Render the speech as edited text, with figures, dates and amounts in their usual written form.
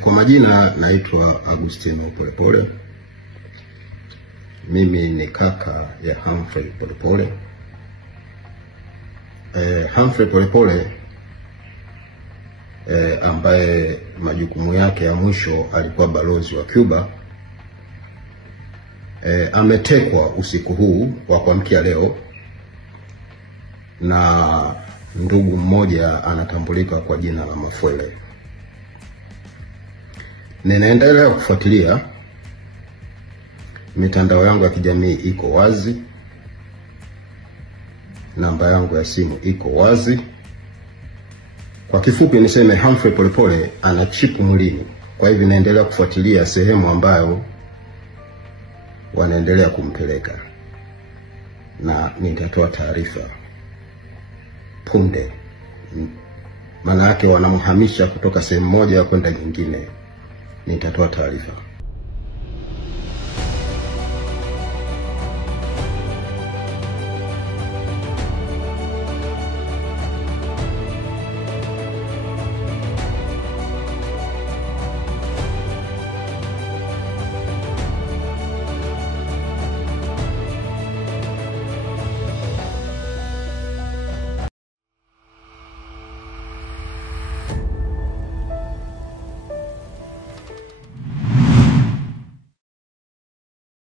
Kwa majina naitwa Agustino Polepole. Mimi ni kaka ya Humphrey Polepole. Humphrey Polepole ambaye majukumu yake ya mwisho alikuwa balozi wa Cuba, ametekwa usiku huu wa kuamkia leo na ndugu mmoja anatambulika kwa jina la Mafwele. Ninaendelea kufuatilia, mitandao yangu ya kijamii iko wazi, namba yangu ya simu iko wazi. Kwa kifupi niseme Humphrey Polepole ana chipu mwilini. Kwa hivyo naendelea kufuatilia sehemu ambayo wanaendelea kumpeleka, na nitatoa taarifa punde. Maana yake wanamhamisha kutoka sehemu moja kwenda nyingine. Nitatoa taarifa.